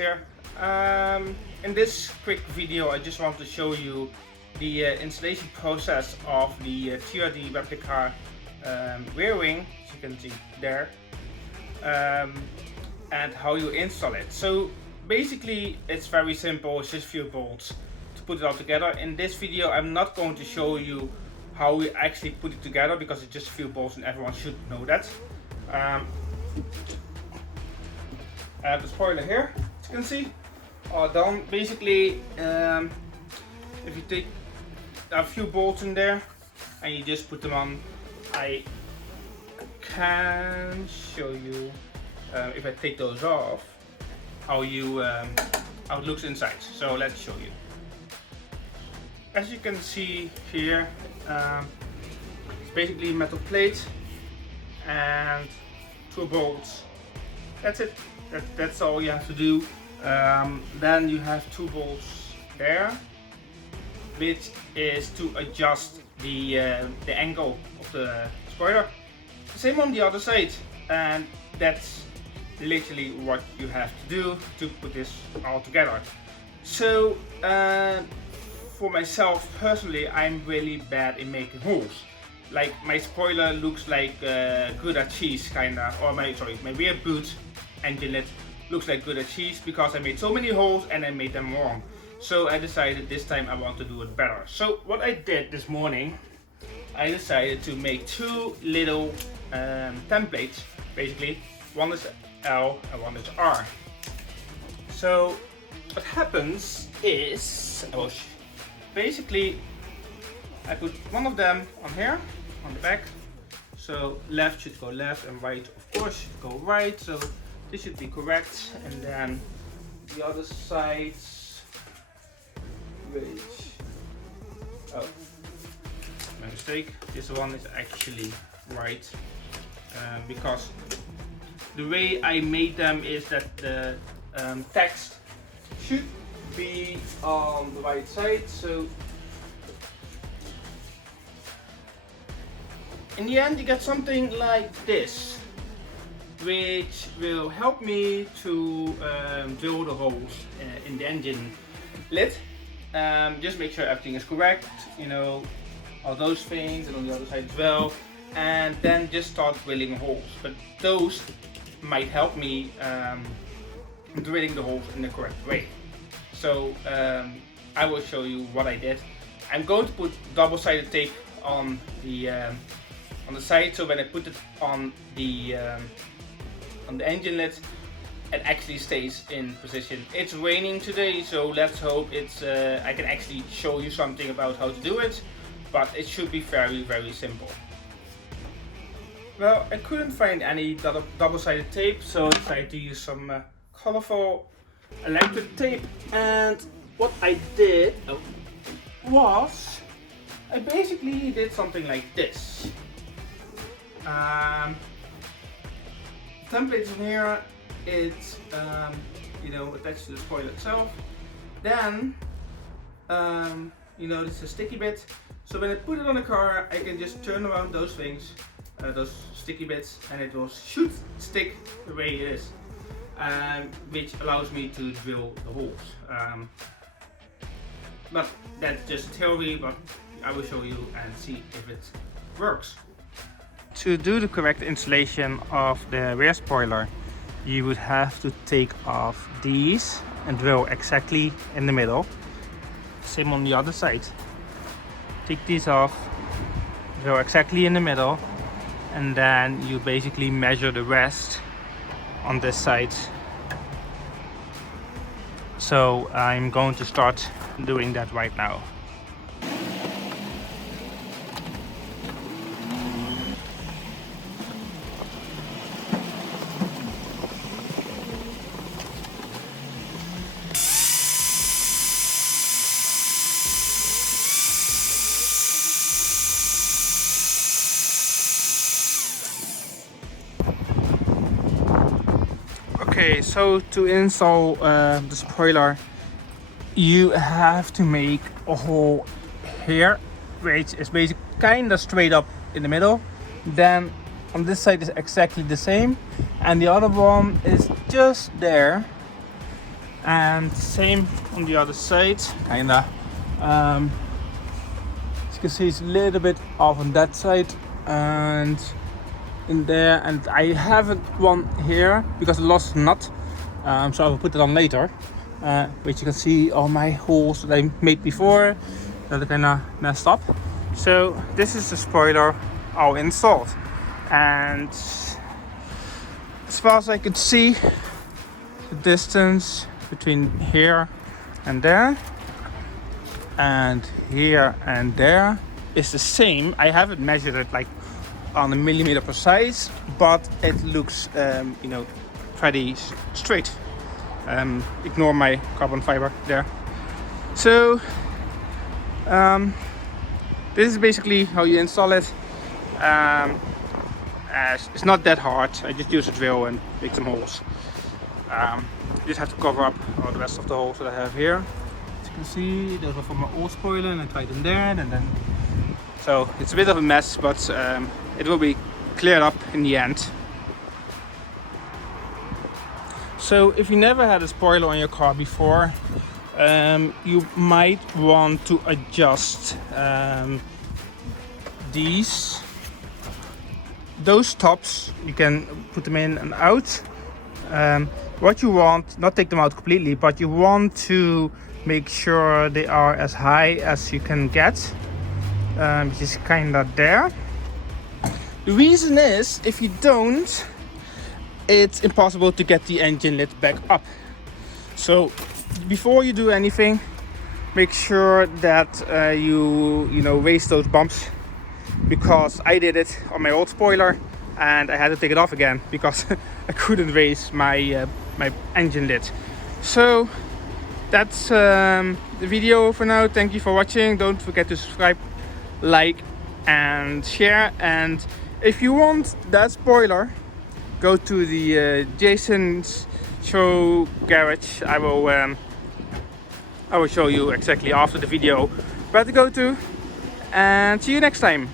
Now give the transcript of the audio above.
here. In this quick video I just want to show you the installation process of the TRD replica rear wing, as you can see there, and how you install it. So basically it's very simple, it's just a few bolts to put it all together. In this video I'm not going to show you how we actually put it together because it's just a few bolts and everyone should know that. I have the spoiler here, as you can see, all done. Basically, if you take a few bolts in there and you just put them on, I can show you if I take those off how it looks inside. So let's show you. As you can see here, it's basically a metal plate and 2 bolts. That's it. That's all you have to do. Then you have 2 bolts there, which is to adjust the angle of the spoiler. Same on the other side, and that's literally what you have to do to put this all together. So for myself personally, I'm really bad in making holes. Like my spoiler looks like Gouda cheese kinda, or my rear boot engine lid looks like Gouda cheese because I made so many holes and I made them wrong. So I decided this time I want to do it better. So what I did this morning, I decided to make 2 little templates. Basically, one is L and one is R. So what happens is, basically I put one of them on here, on the back. So left should go left and right of course should go right. So this should be correct. And then the other sides, which, oh, my mistake. This one is actually right because the way I made them is that the text should be on the right side. So in the end you get something like this, which will help me to drill the holes in the engine lid. Just make sure everything is correct, you know, all those things, and on the other side as well, and then just start drilling holes. But those might help me drilling the holes in the correct way. So I will show you what I did. I'm going to put double-sided tape on the side, so when I put it on the engine lid, it actually stays in position. It's raining today, so let's hope it's I can actually show you something about how to do it, but it should be very, very simple. Well, I couldn't find any double-sided tape, so I decided to use some colorful electric tape. And what I did was I basically did something like this. Template is in here. It's you know, attached to the spoiler itself. Then you know, this is a sticky bit. So when I put it on the car, I can just turn around those things, those sticky bits, and it will should stick the way it is, which allows me to drill the holes. But that's just theory, but I will show you and see if it works. To do the correct installation of the rear spoiler, you would have to take off these and drill exactly in the middle. Same on the other side. Take these off, drill exactly in the middle, and then you basically measure the rest on this side. So I'm going to start doing that right now. Okay, so to install the spoiler, you have to make a hole here, which is basically kind of straight up in the middle. Then on this side is exactly the same, and the other one is just there, and same on the other side, kinda. As you can see, it's a little bit off on that side and in there, and I have one here because I lost a nut, so I will put it on later. Which you can see all my holes that I made before that are kinda messed up. So this is the spoiler all installed, and as far as I could see, the distance between here and there and here and there is the same. I haven't measured it like on a millimeter precise, but it looks pretty straight. Ignore my carbon fiber there. So this is basically how you install it. It's not that hard. I just use a drill and make some holes. You just have to cover up all the rest of the holes that I have here. As you can see, those are from my old spoiler, and I tried them there, and then so it's a bit of a mess, but it will be cleared up in the end. So if you never had a spoiler on your car before, you might want to adjust those tops. You can put them in and out. What you want, not take them out completely, but you want to make sure they are as high as you can get, which is kind of there. The reason is, if you don't, it's impossible to get the engine lid back up. So before you do anything, make sure that you raise those bumps, because I did it on my old spoiler and I had to take it off again because I couldn't raise my my engine lid. So that's the video for now. Thank you for watching. Don't forget to subscribe, like and share, and if you want that spoiler, go to the Jason's show garage. I will show you exactly after the video where to go to, and see you next time.